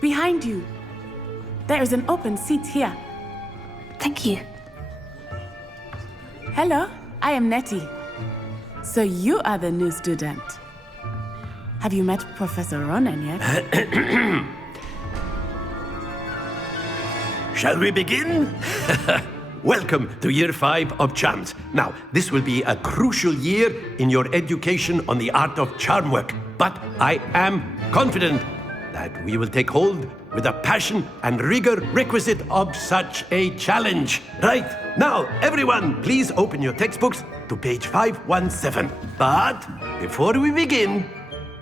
Behind you. There is an open seat here. Thank you. Hello, I am Nettie. So you are the new student. Have you met Professor Ronan yet? Shall we begin? Welcome to Year 5 of Charms. Now, this will be a crucial year in your education on the art of charm work. But I am confident that we will take hold with the passion and rigor requisite of such a challenge. Right, now, everyone, please open your textbooks to page 517. But before we begin,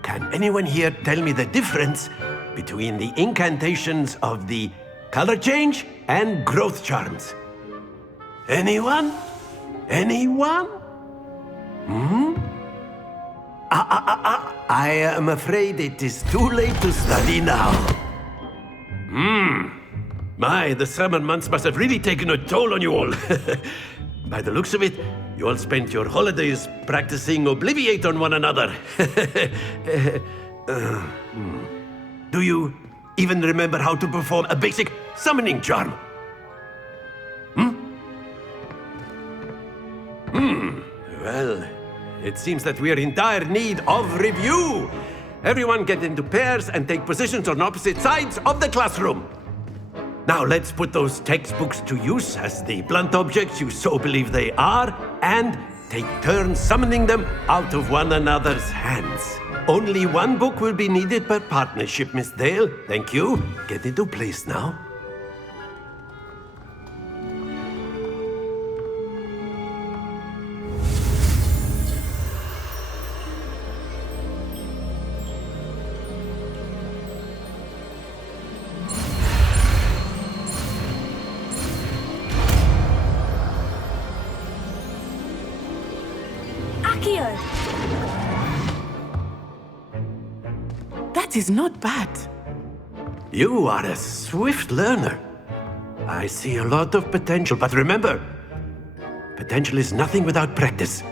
can anyone here tell me the difference between the incantations of the color change and growth charms? Anyone? Anyone? I am afraid it is too late to study now. My, the summer months must have really taken a toll on you all. By the looks of it, you all spent your holidays practicing Obliviate on one another. Do you even remember how to perform a basic summoning charm? Well, it seems that we are in dire need of review. Everyone get into pairs and take positions on opposite sides of the classroom. Now let's put those textbooks to use as the blunt objects you so believe they are, and take turns summoning them out of one another's hands. Only one book will be needed per partnership, Miss Dale. Thank you. Get into place now. That is not bad. You are a swift learner. I see a lot of potential, but remember, potential is nothing without practice.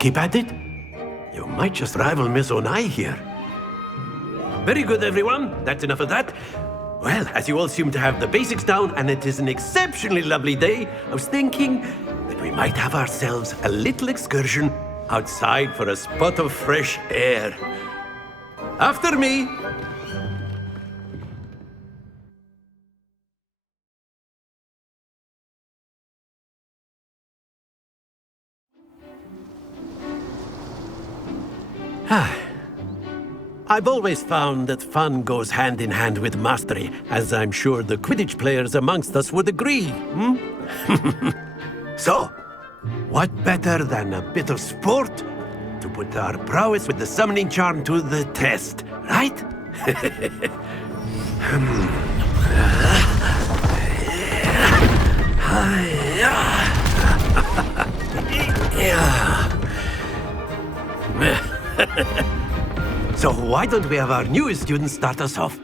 Keep at it. You might just rival Miss Onai here. Very good, everyone. That's enough of that. Well, as you all seem to have the basics down, and it is an exceptionally lovely day, I was thinking that we might have ourselves a little excursion outside for a spot of fresh air. After me. I've always found that fun goes hand in hand with mastery, as I'm sure the Quidditch players amongst us would agree. So, what better than a bit of sport to put our prowess with the summoning charm to the test, right? So why don't we have our newest student start us off?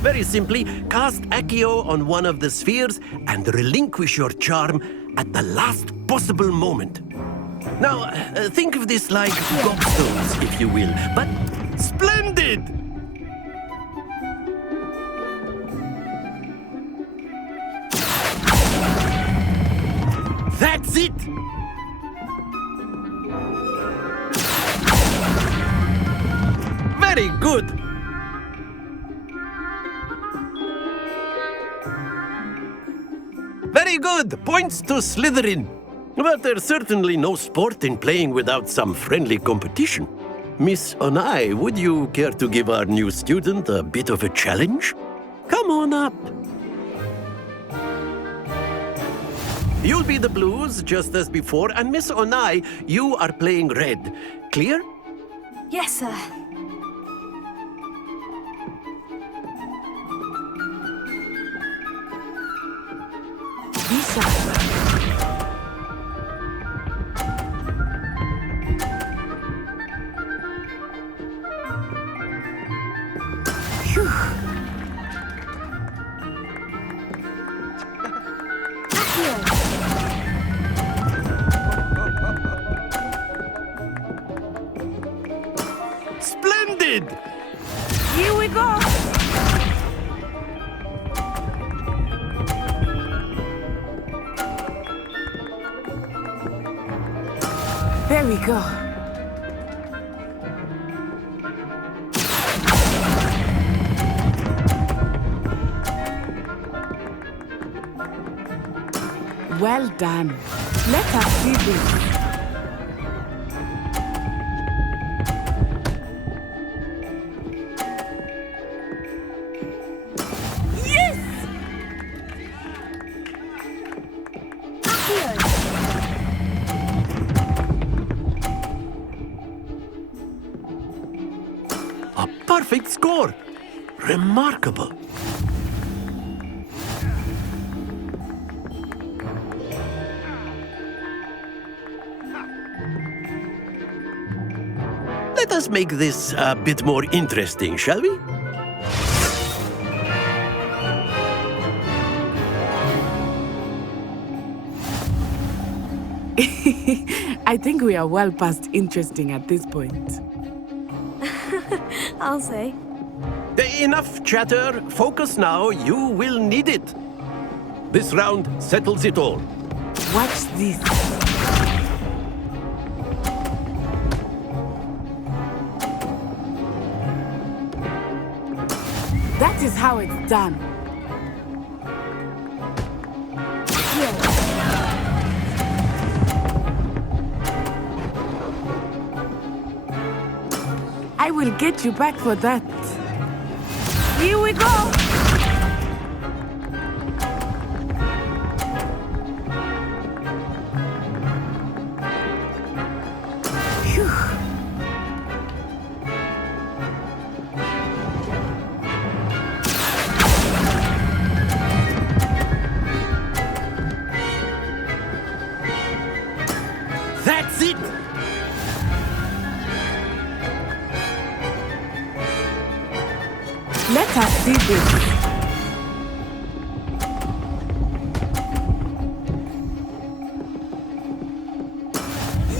Very simply, cast Accio on one of the spheres and relinquish your charm at the last possible moment. Now, think of this like gobstones, if you will, but splendid! That's it! Very good! Very good! Points to Slytherin. But there's certainly no sport in playing without some friendly competition. Miss Onai, would you care to give our new student a bit of a challenge? Come on up. You'll be the blues, just as before, and Miss Onai, you are playing red. Clear? Yes, sir. Lisa. Phew. There we go. Well done. Let us see this. A perfect score! Remarkable! Let us make this a bit more interesting, shall we? I think we are well past interesting at this point. I'll say. Enough chatter. Focus now. You will need it. This round settles it all. Watch this. That is how it's done. I will get you back for that. Here we go! Phew. That's it! Let us see this.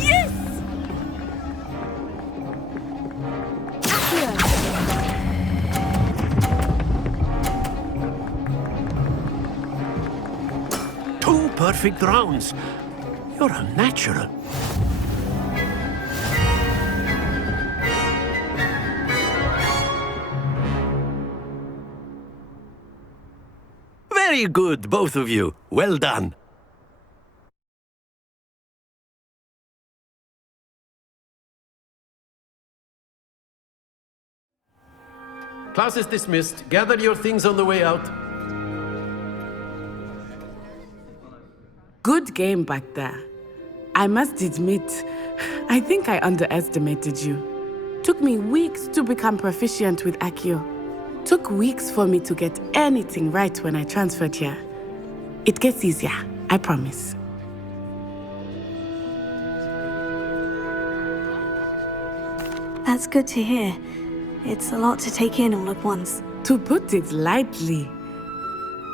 Yes! Two perfect rounds. You're a natural. Very good, both of you. Well done. Class is dismissed. Gather your things on the way out. Good game back there. I must admit, I think I underestimated you. Took me weeks to become proficient with Accio. Took weeks for me to get anything right when I transferred here. It gets easier, I promise. That's good to hear. It's a lot to take in all at once. To put it lightly,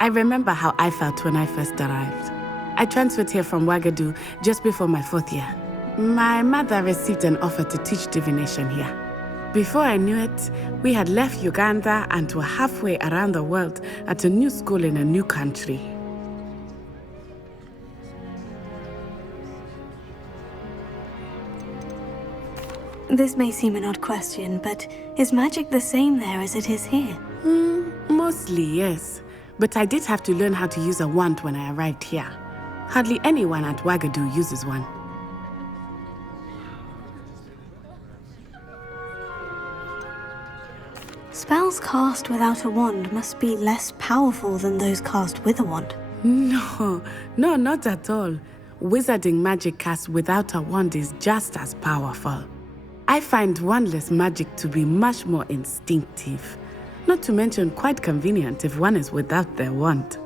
I remember how I felt when I first arrived. I transferred here from Ouagadougou just before my 4th year. My mother received an offer to teach divination here. Before I knew it, we had left Uganda and were halfway around the world at a new school in a new country. This may seem an odd question, but is magic the same there as it is here? Mostly, yes. But I did have to learn how to use a wand when I arrived here. Hardly anyone at Ouagadougou uses one. Spells cast without a wand must be less powerful than those cast with a wand. No, not at all. Wizarding magic cast without a wand is just as powerful. I find wandless magic to be much more instinctive. Not to mention quite convenient if one is without their wand.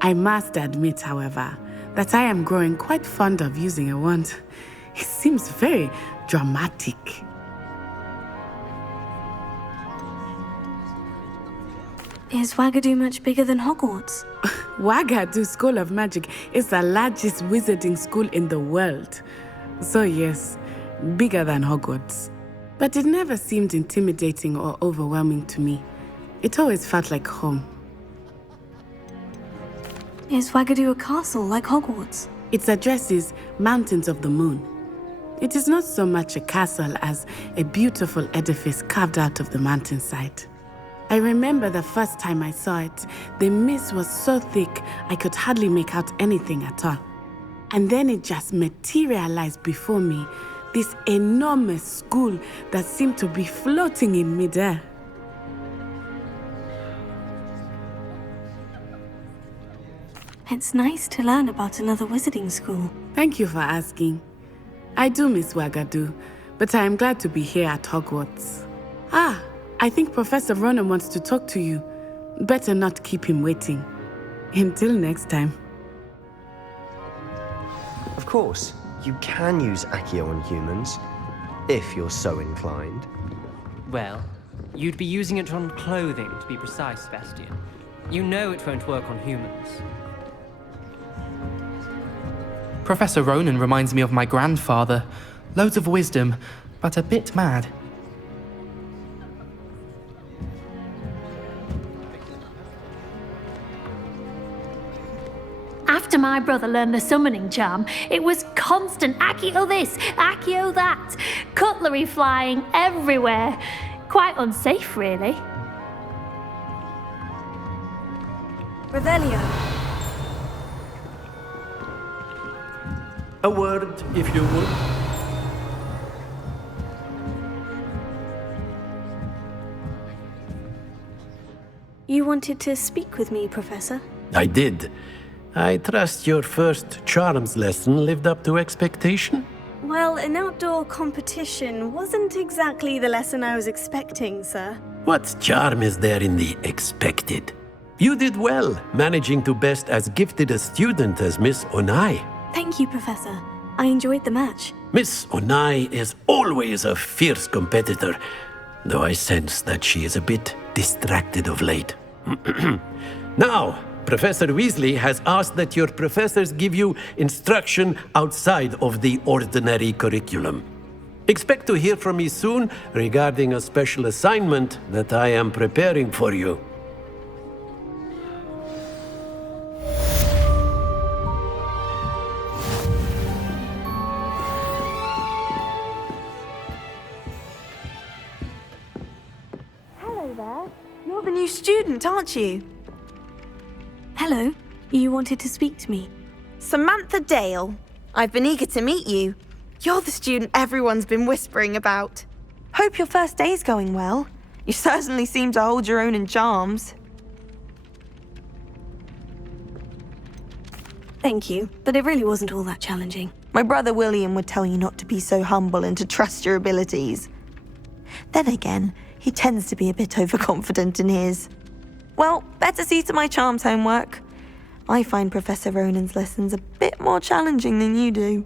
I must admit, however, that I am growing quite fond of using a wand. It seems very dramatic. Is Ouagadougou much bigger than Hogwarts? Ouagadougou School of Magic is the largest wizarding school in the world. So yes, bigger than Hogwarts. But it never seemed intimidating or overwhelming to me. It always felt like home. Is Ouagadougou a castle like Hogwarts? Its address is Mountains of the Moon. It is not so much a castle as a beautiful edifice carved out of the mountainside. I remember the first time I saw it, the mist was so thick I could hardly make out anything at all. And then it just materialized before me, this enormous school that seemed to be floating in midair. It's nice to learn about another wizarding school. Thank you for asking. I do miss Wagadu, but I am glad to be here at Hogwarts. I think Professor Ronan wants to talk to you. Better not keep him waiting. Until next time. Of course, you can use Accio on humans, if you're so inclined. Well, you'd be using it on clothing, to be precise, Sebastian. You know it won't work on humans. Professor Ronan reminds me of my grandfather. Loads of wisdom, but a bit mad. After my brother learned the summoning charm, it was constant Accio this, Accio that, cutlery flying everywhere. Quite unsafe, really. Revelio. A word, if you would. You wanted to speak with me, Professor? I did. I trust your first charms lesson lived up to expectation? Well, an outdoor competition wasn't exactly the lesson I was expecting, sir. What charm is there in the expected? You did well, managing to best as gifted a student as Miss Onai. Thank you, Professor. I enjoyed the match. Miss Onai is always a fierce competitor, though I sense that she is a bit distracted of late. Now, Professor Weasley has asked that your professors give you instruction outside of the ordinary curriculum. Expect to hear from me soon regarding a special assignment that I am preparing for you. Hello there. You're the new student, aren't you? Hello. You wanted to speak to me? Samantha Dale. I've been eager to meet you. You're the student everyone's been whispering about. Hope your first day's going well. You certainly seem to hold your own in charms. Thank you, but it really wasn't all that challenging. My brother William would tell you not to be so humble and to trust your abilities. Then again, he tends to be a bit overconfident in his. Well, better see to my charms homework. I find Professor Ronan's lessons a bit more challenging than you do.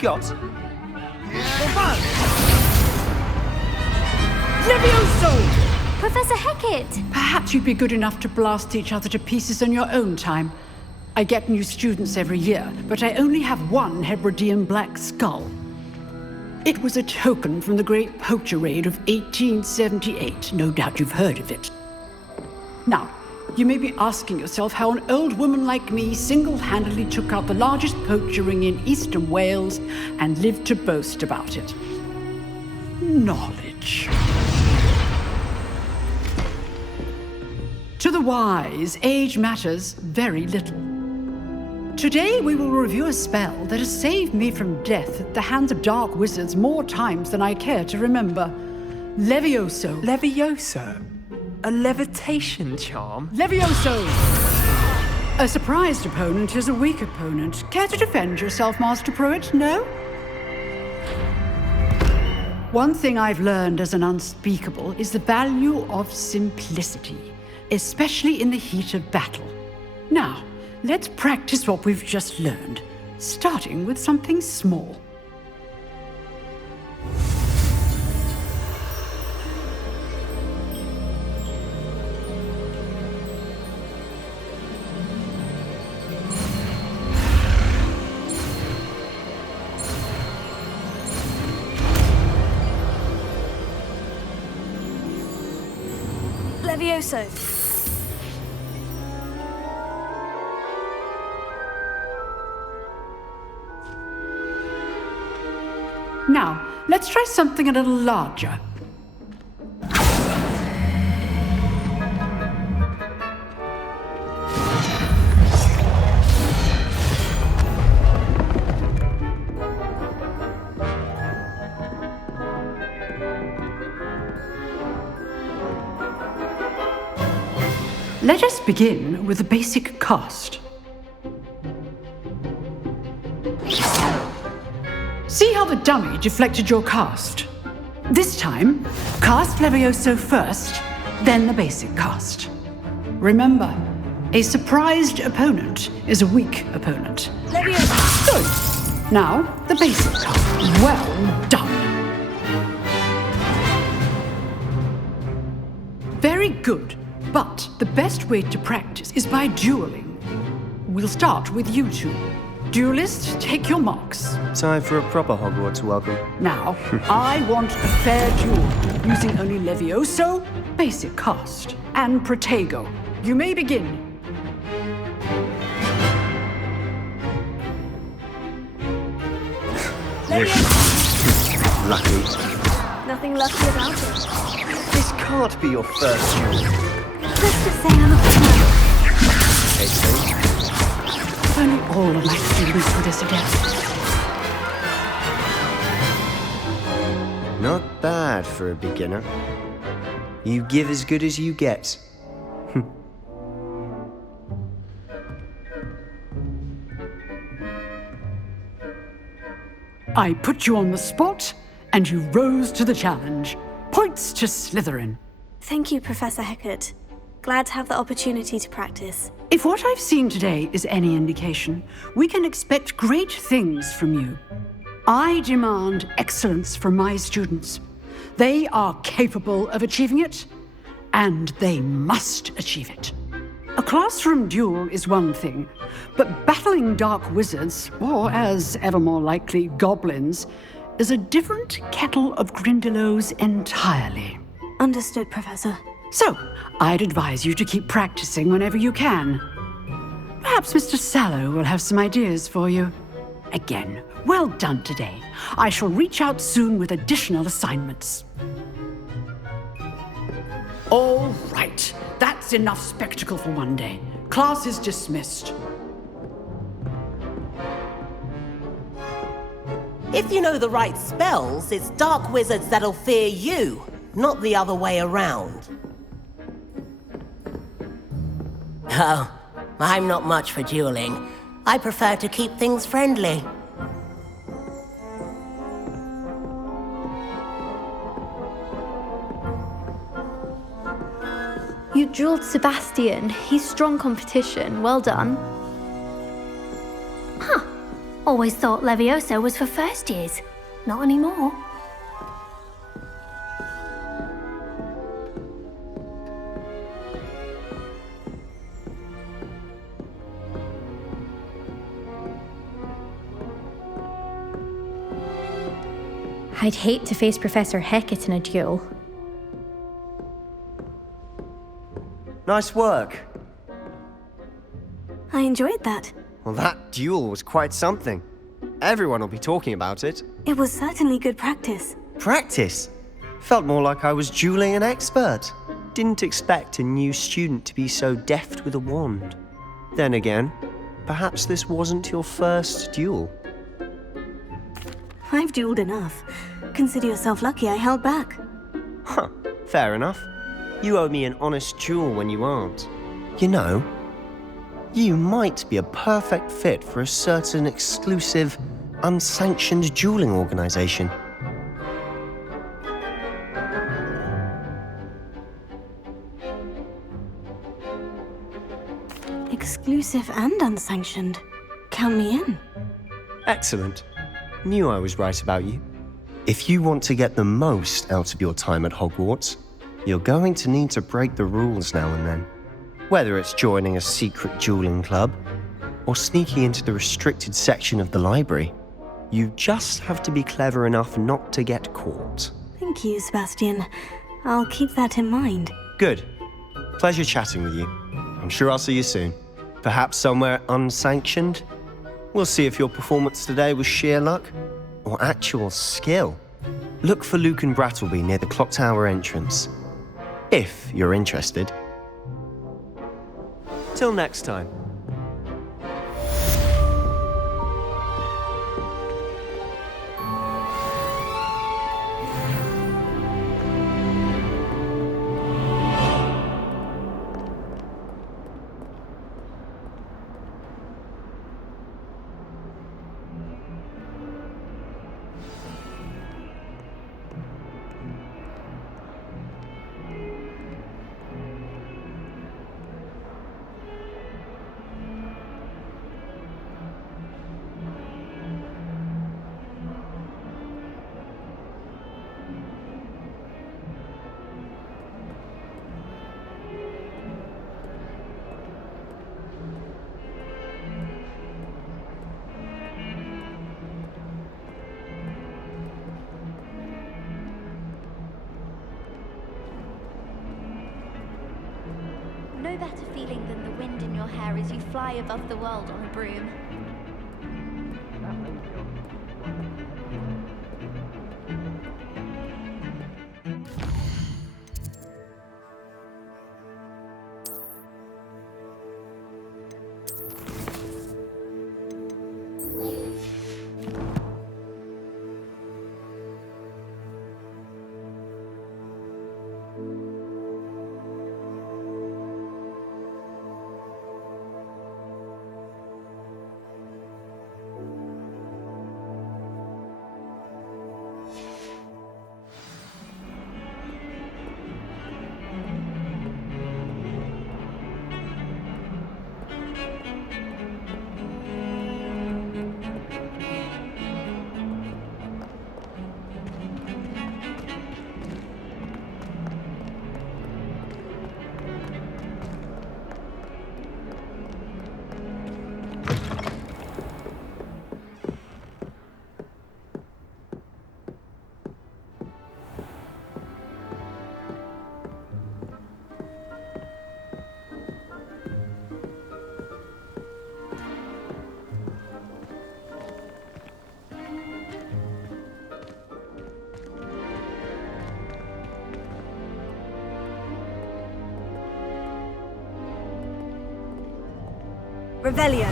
got? Levioso! Professor Hecat! Perhaps you'd be good enough to blast each other to pieces in your own time. I get new students every year, but I only have one Hebridean black skull. It was a token from the Great Poacher Raid of 1878. No doubt you've heard of it. Now, you may be asking yourself how an old woman like me single-handedly took out the largest poacher ring in eastern Wales and lived to boast about it. Knowledge. To the wise, age matters very little. Today we will review a spell that has saved me from death at the hands of dark wizards more times than I care to remember. Levioso. Levioso? A levitation charm? Levioso! A surprised opponent is a weak opponent. Care to defend yourself, Master Pruitt? No? One thing I've learned as an unspeakable is the value of simplicity, especially in the heat of battle. Now, let's practice what we've just learned, starting with something small. Levioso. Now, let's try something a little larger. Let us begin with the basic cast. See how the dummy deflected your cast? This time, cast Levioso first, then the basic cast. Remember, a surprised opponent is a weak opponent. Levioso! Good. Now, the basic cast. Well done. Very good. But the best way to practice is by dueling. We'll start with you two. Duelists, take your marks. Time for a proper Hogwarts welcome. Now, I want a fair duel, using only Levioso, basic cast, and Protego. You may begin. Lucky. Nothing lucky about it. This can't be your first duel. Let's just say I'm a fan. If only all of my students were this adept. Not bad for a beginner. You give as good as you get. I put you on the spot, and you rose to the challenge. Points to Slytherin. Thank you, Professor Hecat. Glad to have the opportunity to practice. If what I've seen today is any indication, we can expect great things from you. I demand excellence from my students. They are capable of achieving it, and they must achieve it. A classroom duel is one thing, but battling dark wizards, or as ever more likely, goblins, is a different kettle of Grindylows entirely. Understood, Professor. So, I'd advise you to keep practicing whenever you can. Perhaps Mr. Sallow will have some ideas for you. Again, well done today. I shall reach out soon with additional assignments. All right, that's enough spectacle for one day. Class is dismissed. If you know the right spells, it's dark wizards that'll fear you, not the other way around. Oh, I'm not much for dueling. I prefer to keep things friendly. You drilled Sebastian. He's strong competition. Well done. Huh. Always thought Levioso was for first years. Not anymore. I'd hate to face Professor Hecat in a duel. Nice work. I enjoyed that. Well, that duel was quite something. Everyone will be talking about it. It was certainly good practice. Practice? Felt more like I was dueling an expert. Didn't expect a new student to be so deft with a wand. Then again, perhaps this wasn't your first duel. I've dueled enough. Consider yourself lucky I held back. Huh, fair enough. You owe me an honest duel when you aren't. You know, you might be a perfect fit for a certain exclusive, unsanctioned dueling organization. Exclusive and unsanctioned. Count me in. Excellent. Knew I was right about you. If you want to get the most out of your time at Hogwarts, you're going to need to break the rules now and then. Whether it's joining a secret dueling club, or sneaking into the restricted section of the library, you just have to be clever enough not to get caught. Thank you, Sebastian. I'll keep that in mind. Good. Pleasure chatting with you. I'm sure I'll see you soon. Perhaps somewhere unsanctioned? We'll see if your performance today was sheer luck or actual skill. Look for Luke and Brattleby near the clock tower entrance, if you're interested. Till next time. No better feeling than the wind in your hair as you fly above the world on a broom. Revelio.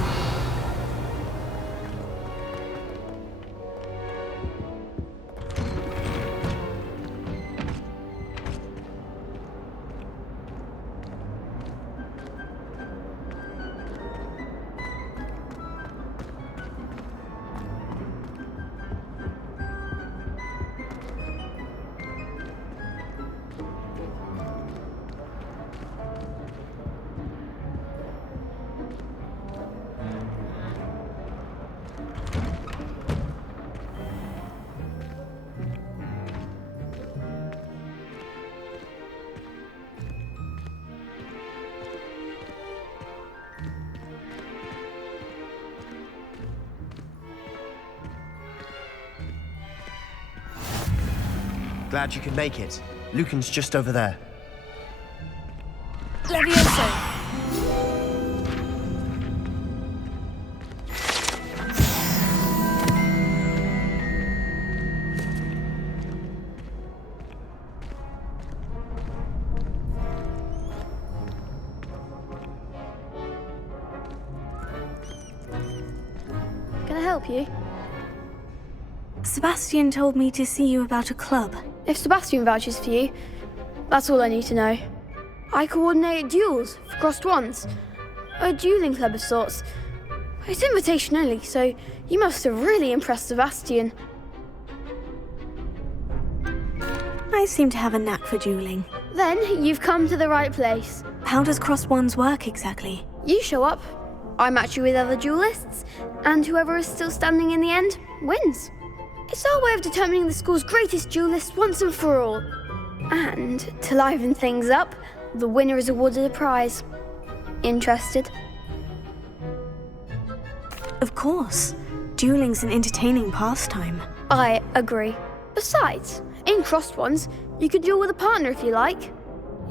Glad you could make it. Lucan's just over there. Levioso! Can I help you? Sebastian told me to see you about a club. If Sebastian vouches for you, that's all I need to know. I coordinate duels for crossed ones. A dueling club of sorts. It's invitation only, so you must have really impressed Sebastian. I seem to have a knack for dueling. Then you've come to the right place. How does crossed ones work exactly? You show up, I match you with other duelists, and whoever is still standing in the end wins. It's our way of determining the school's greatest duelist once and for all. And to liven things up, the winner is awarded a prize. Interested? Of course. Dueling's an entertaining pastime. I agree. Besides, in crossed ones, you could duel with a partner if you like.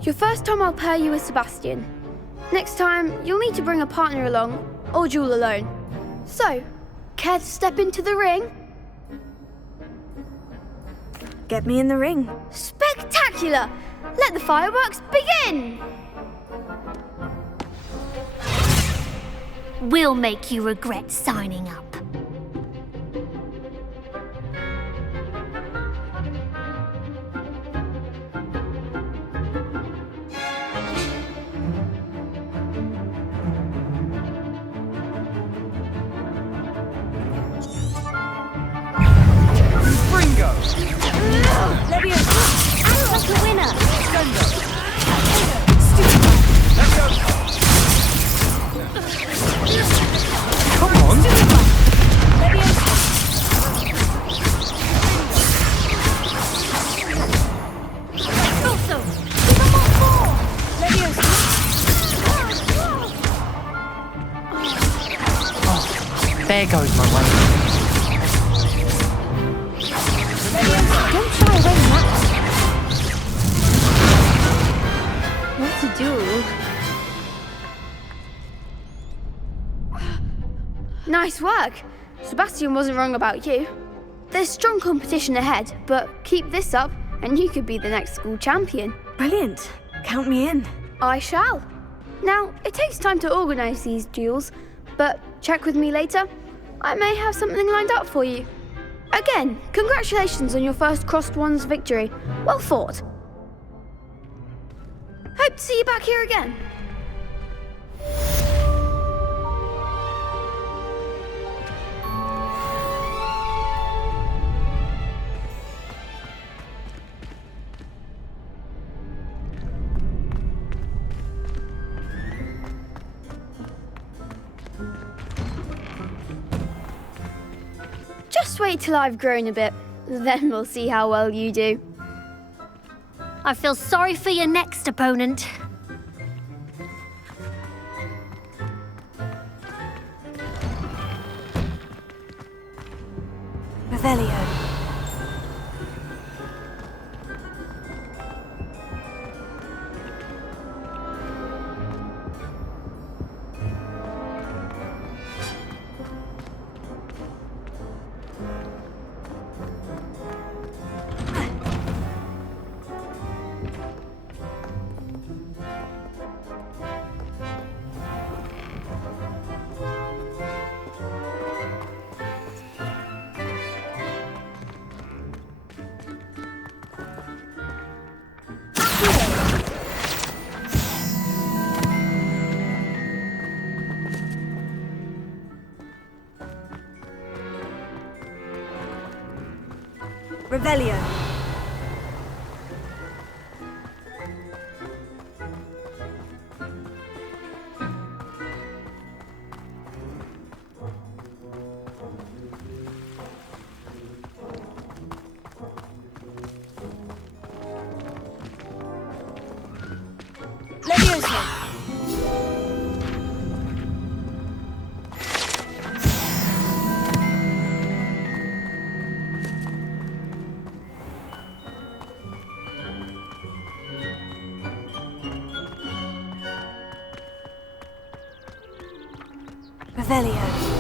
Your first time I'll pair you with Sebastian. Next time, you'll need to bring a partner along, or duel alone. So, care to step into the ring? Get me in the ring. Spectacular! Let the fireworks begin! We'll make you regret signing up. That's the winner! Come on! There goes my way. Don't shy away from that. What to do? Nice work. Sebastian wasn't wrong about you. There's strong competition ahead, but keep this up and you could be the next school champion. Brilliant. Count me in. I shall. Now, it takes time to organise these duels, but check with me later. I may have something lined up for you. Again, congratulations on your first crossed ones victory. Well fought. Hope to see you back here again. Just wait till I've grown a bit, then we'll see how well you do. I feel sorry for your next opponent. Revelio. Revelio. Revelio.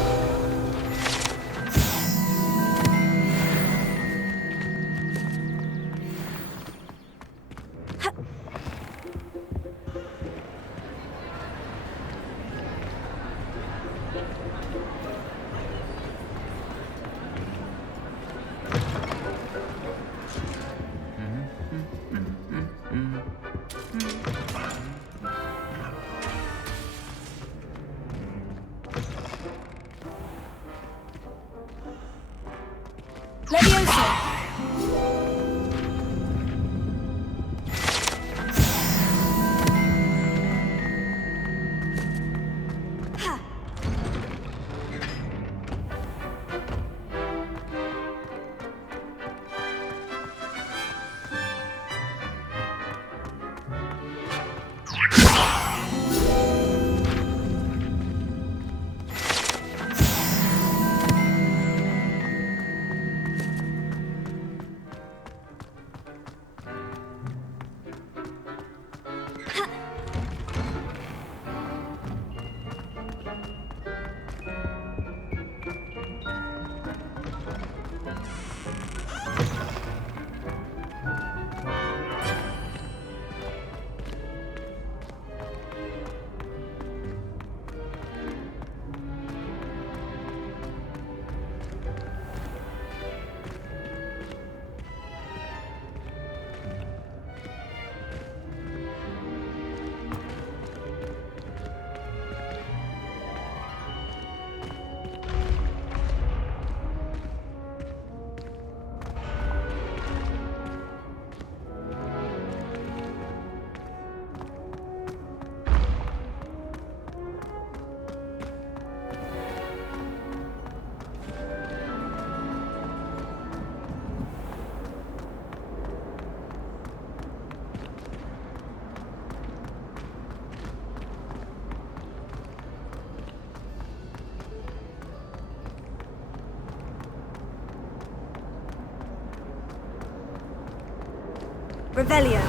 Revelio.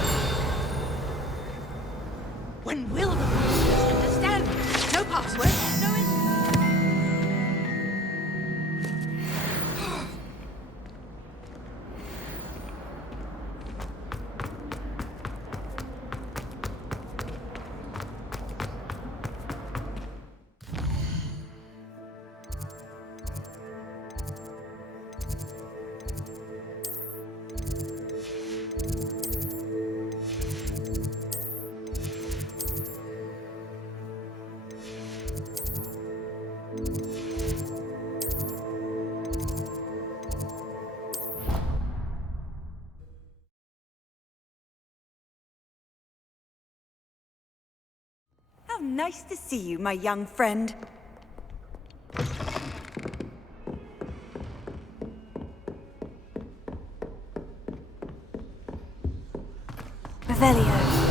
When will the princess understand? No password, no How nice to see you, my young friend. Revelio.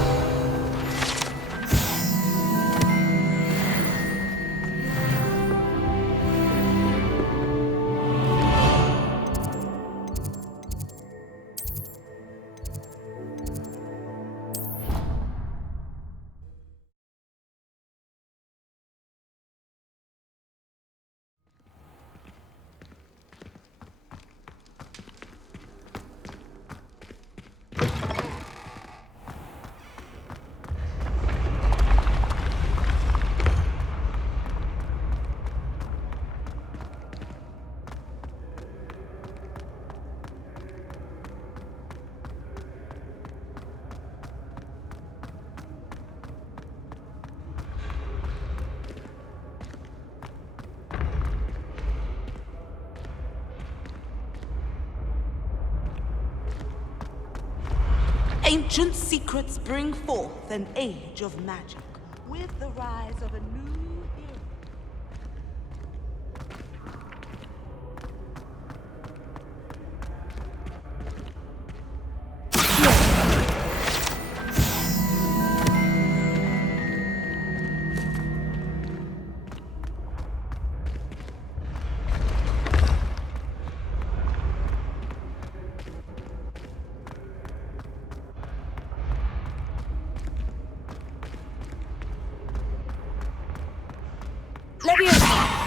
Ancient secrets bring forth an age of magic with the rise of a new era. Leviosa!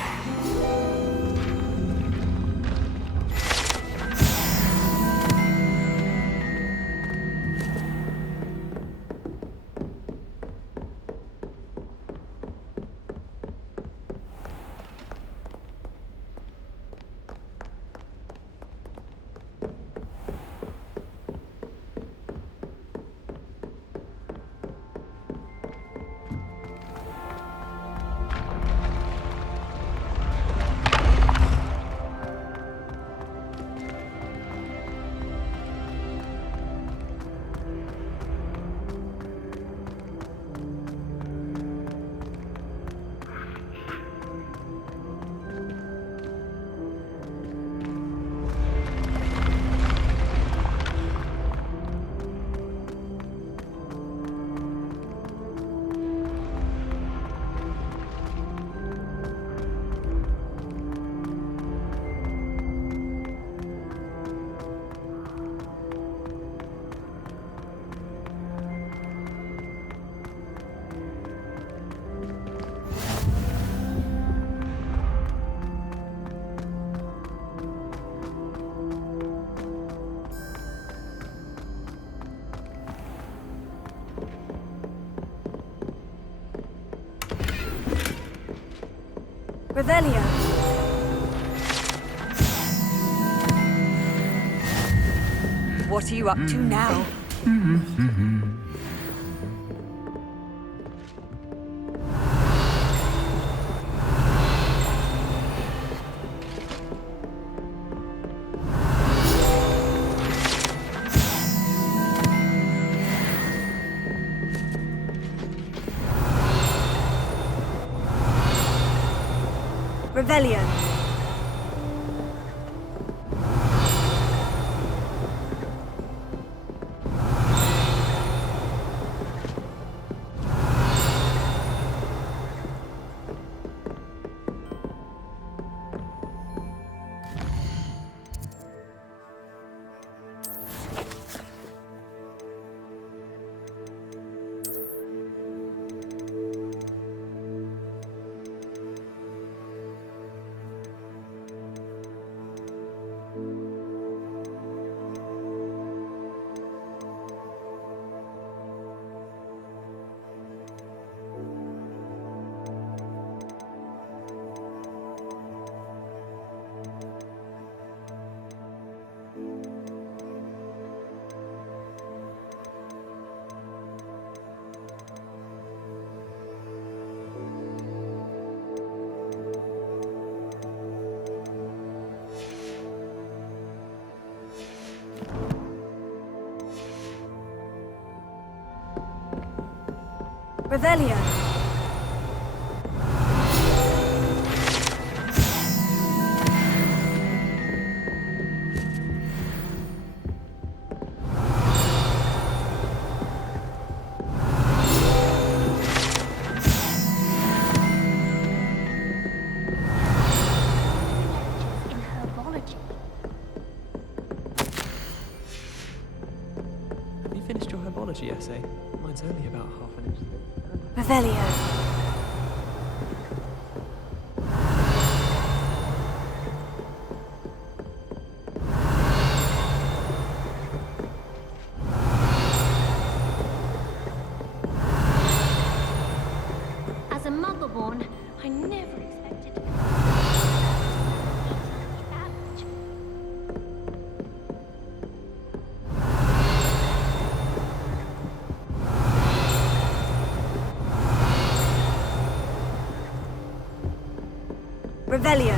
Revelio. What are you up to now? Revelio. Revelio. Have you finished your herbology essay? Mine's only about half an inch. Revelio. As a mother-born, I never expected to Revelio.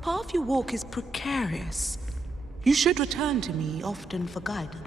path you walk is precarious. You should return to me often for guidance.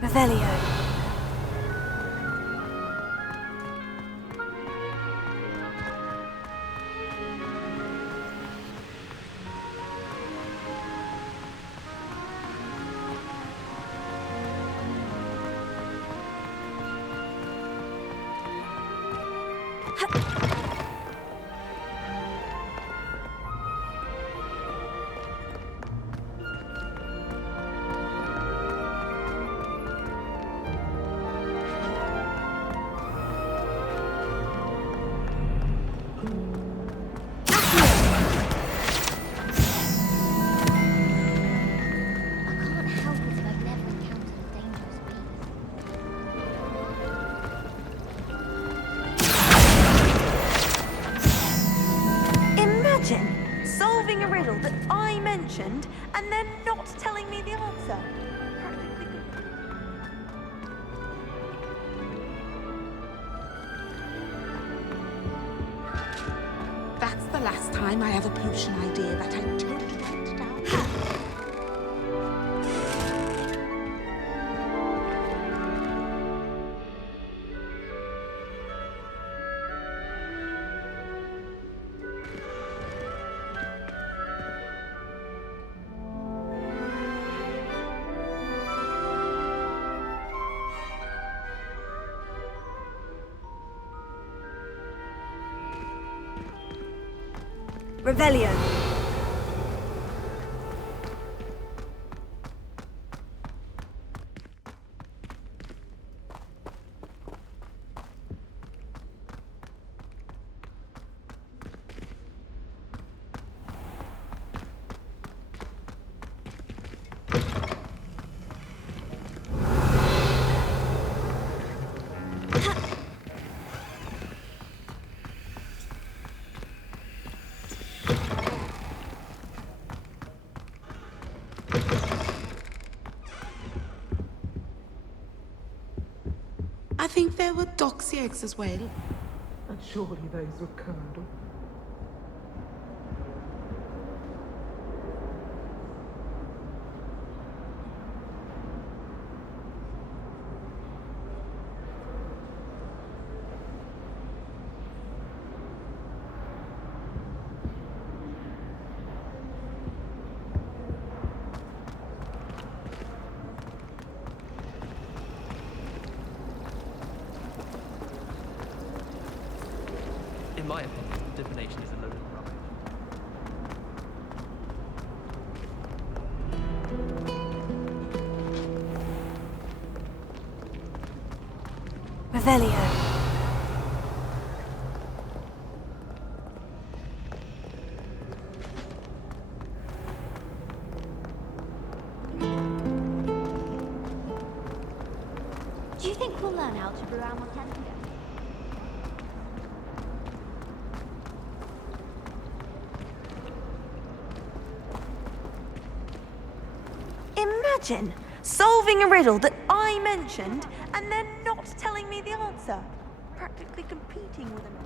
Revelio. Solving a riddle that I mentioned and then not telling me the answer. That's the last time I have a potion idea that I totally went down. Revelio. I think there were doxy eggs as well. And surely those were curdled. In my opinion, divination is a load of rubbish. Revelio. Imagine solving a riddle that I mentioned and then not telling me the answer. Practically competing with an